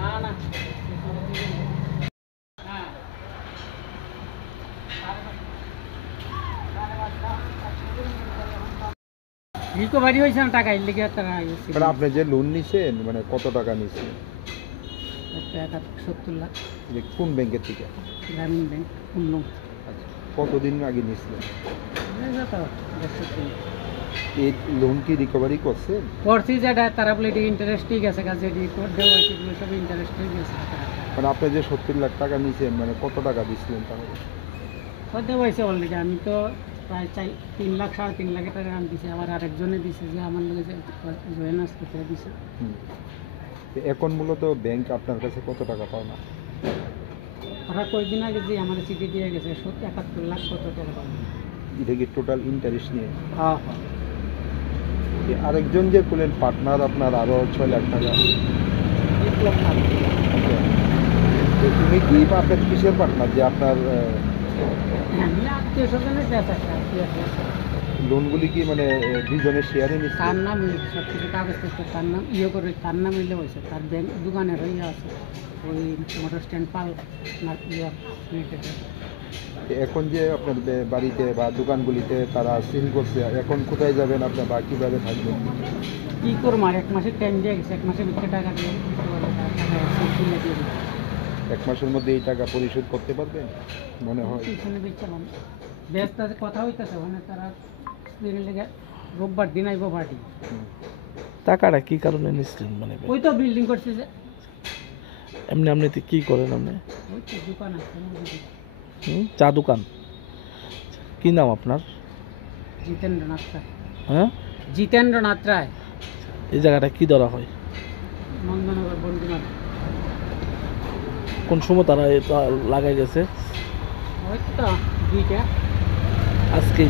না না হ্যাঁ রিকভারি হয়েছে না টাকা এর লিগে তারা মানে আপনি যে লোন নিছেন মানে কত টাকা নিছেন? 70 লাখ যে কোন ব্যাংকের থেকে? গ্রামীণ ব্যাংক উন্নয়ন। আচ্ছা, কতদিন আগে নিছিলেন? করছি এই লোন কি রিকভারি করছেন? যেটা তারা বলে ইন্টারেস্টই গেছে কাছে দেওয়া হয়েছে সব ইন্টারেস্টই গেছে। মানে আপনি যে 70 লাখ টাকা নিছেন মানে কত টাকা দিছিলেন তাহলে? দেওয়া হয়েছে অলরেডি। আমি তো প্রায় 3 লাখ 3.5 লাখ টাকা আমি দিছি, আবার আরেকজনে দিছে যে আমার লোক জয়েন আসতে দিছে। এখন মূলত ব্যাংক আপনার কাছে কত টাকা পায় না? ওরা কয়েকদিন আগে যে আমার চিঠি দিয়ে গেছে 71 লাখ কত টাকা পাবে। এটা কি টোটাল ইন্টারেস্ট নিয়ে? হ্যাঁ আরেকজন যে করলেন পার্টনার আপনার আরো 6 লাখ টাকা, তো তুমি কি আপনার কিসের পার্টনার যে আপনার আত্মীয় স্বজনের লোনগুলি কি মানে দুজনের শেয়ারে নিচ্ছে? তার নাম সব কিছু কাগজপত্র তার নাম করে তার নাম মিলে হয়েছে। তার ব্যাংক দোকানের ইয়ে আছে ওই মোটর স্ট্যান্ড পাল এখন যে আপনার বাড়িতে বা দোকানগুলিতে তারা সিল করছে, এখন কোথায় যাবেন আপনার বা কীভাবে থাকবেন? কী করবো আর 1 মাসের টাইম দিয়ে গেছে, 1 মাসের ভিতরে টাকা দিয়ে 1 মাসের মধ্যে এই টাকা পরিশোধ করতে পারবেন মনে হয়? ব্যস্ত আছে, কথা হইতেছে ওখানে তারা লেগে রোববার দিন আইব পার্টি। টাকাটা কি কারণে নিচ্ছিলেন মানে? ওই তো বিল্ডিং করছে যে এমনি এমনিতে কি করেন আপনি? ওই তো দোকান আছে চা দোকান। কি নাম আপনার? জিতেন্দ্রনাথ রায়। হ্যাঁ, জিতেন্দ্রনাথ রায়। এই জায়গাটা কি ধরা হয়? নন্দনগর বন্দিমার। কোন সময় তারা এটা লাগাই গেছে? ওই তো 2টা আজকে